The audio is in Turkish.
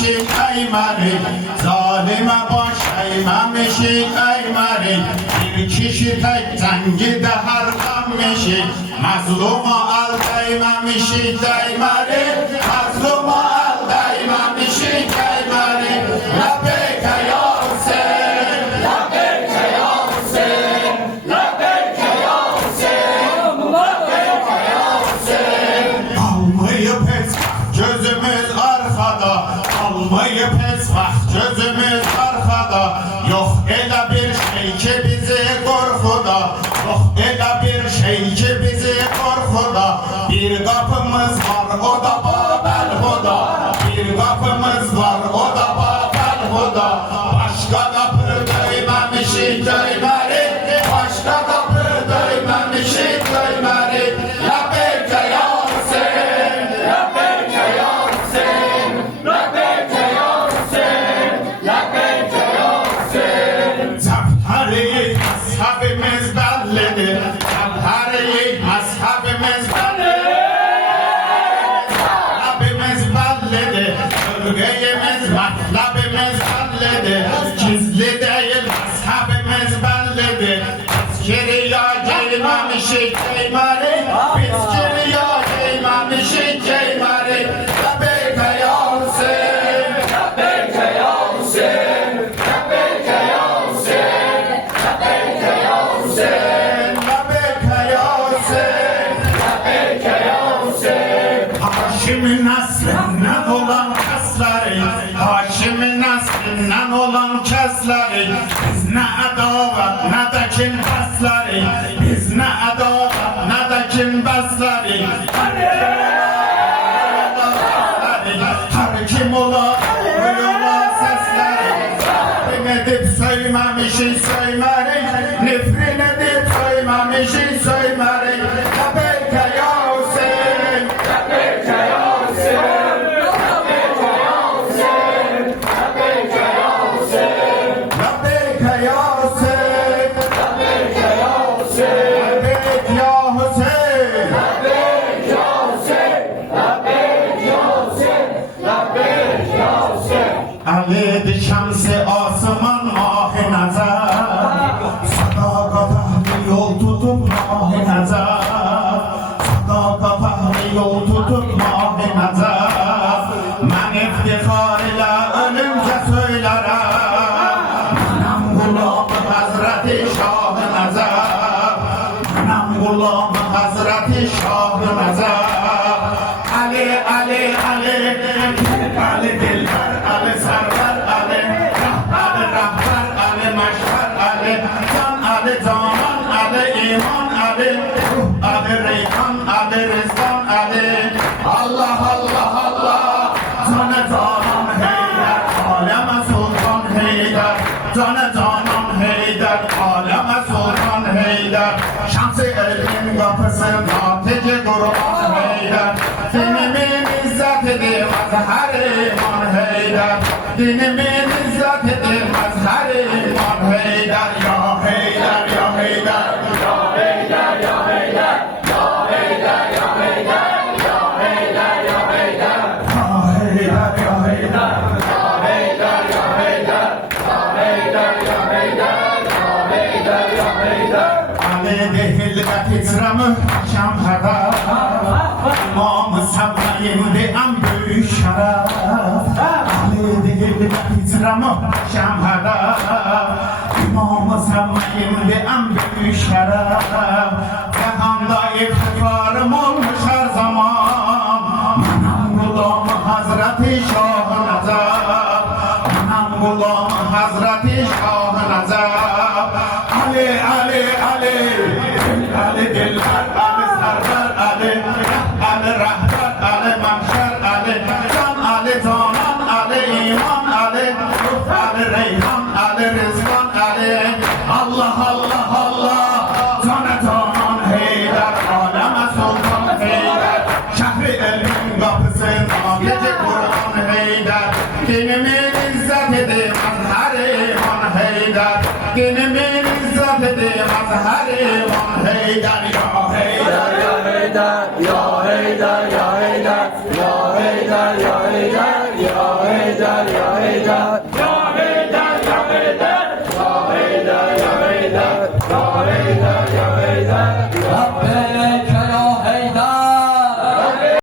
میشی قیمری ظالم باش ایممشی قیمری bir kişi tek cengi de her kammişi mazluma al değmemişi değmeri mazluma al değmemişi değmeri labeyke ya Hüseyin labeyke ya Hüseyin labeyke ya Hüseyin labeyke ya Hüseyin almayıp esvah gözümüz arkada almayıp esvah gözümüz arkada yok ele bir şey ki bizi korkuda yok ele bir şey ki bizi korkuda bir kapımız var o da Babel Huda bir kapımız var o da Babel Huda başka kapı döymemişi döymeri başka kapı döymemişi döymeri labeyke ya Hüseyin labeyke ya Hüseyin labeyke ya Hüseyin labeyke ya Hüseyin Zabhari mazhabimiz bellidir Zabhari mazhabimiz bellidir Mazhabimiz bellidir Bölgeyimiz matlabimiz bellidir Gizli değil mazhabimiz bellidir Biz geriye gelmemişik Ceymari Biz geriye gelmemişik Ceymari Labeyke ya Hüseyin Labeyke ya Hüseyin Labeyke ya Hüseyin Labeyke ya Hüseyin Labeyke ya Hüseyin Labeyke ya Hüseyin Haşim'in aslinden olan kesleri Haşim'in aslinden olan kesleri Biz ne adavat ne de kin besleri Biz ne adavat ne de kin besleri Her kim ola duyula sesleri Nefret edip söylememişi söylemerik Nefret edip söylememişi söylemerik Labeyke ya Hüseyin Labeyke ya Hüseyin Labeyke ya Hüseyin Labeyke ya Hüseyin Labeyke ya Hüseyin Labeyke ya Hüseyin Labeyk ya Hüseyin Labeyk ya Hüseyin Labeyk ya Hüseyin Labeyk ya Hüseyin Ali şemsi asman mahi nazar Sadakata bir yol tutup mahi nazar Sadakata bir yol tutup mahi nazar Ben iftihar ile ölümce söylerim Benim gulam Hazreti Şah-ı Nazar Benim gulam Hazreti Şah-ı Nazar Ali Ali Ali Ali Dilber Ali Server Ali Ali Rahber Ali Meşher Ali Can Ali Canan Ali İman Ali Ali Reyhan Ali Rızvan Ali Allah Allah Allah Canı Canan Heyder Aleme Sultan Heyder Canı Canan Heyder Aleme Sultan Heyder Şans-ı Elbin kapısında Teci Kurban Heyder Dinimin izzetidir mazhar-ı iman Heyder Dinimin izzetidir mazhar-ı iman Heyder Ya Heyder Ya Heyder Ya Heyder Ya Heyder Ya Heyder Ya Heyder Ya Heyder Ya Heyder Ya Heyder Ya Heyder Ya Heyder Ya Heyder Ya Heyder Ya Heyder Ya Heyder Ya Heyder Ali değil ve titre muhteşem hedef İmam-ı Sevmeyin en büyük şeref Ali değil ve titre muhteşem hedef İmam-ı Sevmeyin en büyük şeref Cihanda iftikarım olmuş her zaman Benim gulam Hazreti Şah-ı Nazar Benim gulam Hazreti Şah-ı Nazar Ali Ali Ali Ali Dilber Ali Server Ali Ali Rahber Ali Mahşer Ali Can Ali Canan Ali İman Ali Ali Reyhan Ali Rızvan Ali Allah Allah Allah Canı Canan Heyder Aleme Sultan Heyder Şehri elmin kapısında Gece Kur'an Heyder Dinimin izzetidir mazhar-ı iman Heyder Dinimin izzetidir mazhar-ı iman Heyder Ya Heyder Ya Heyder Ya Heyder Ya Heyder Ya Heyder Ya Heyder Ya Heyder Hoca.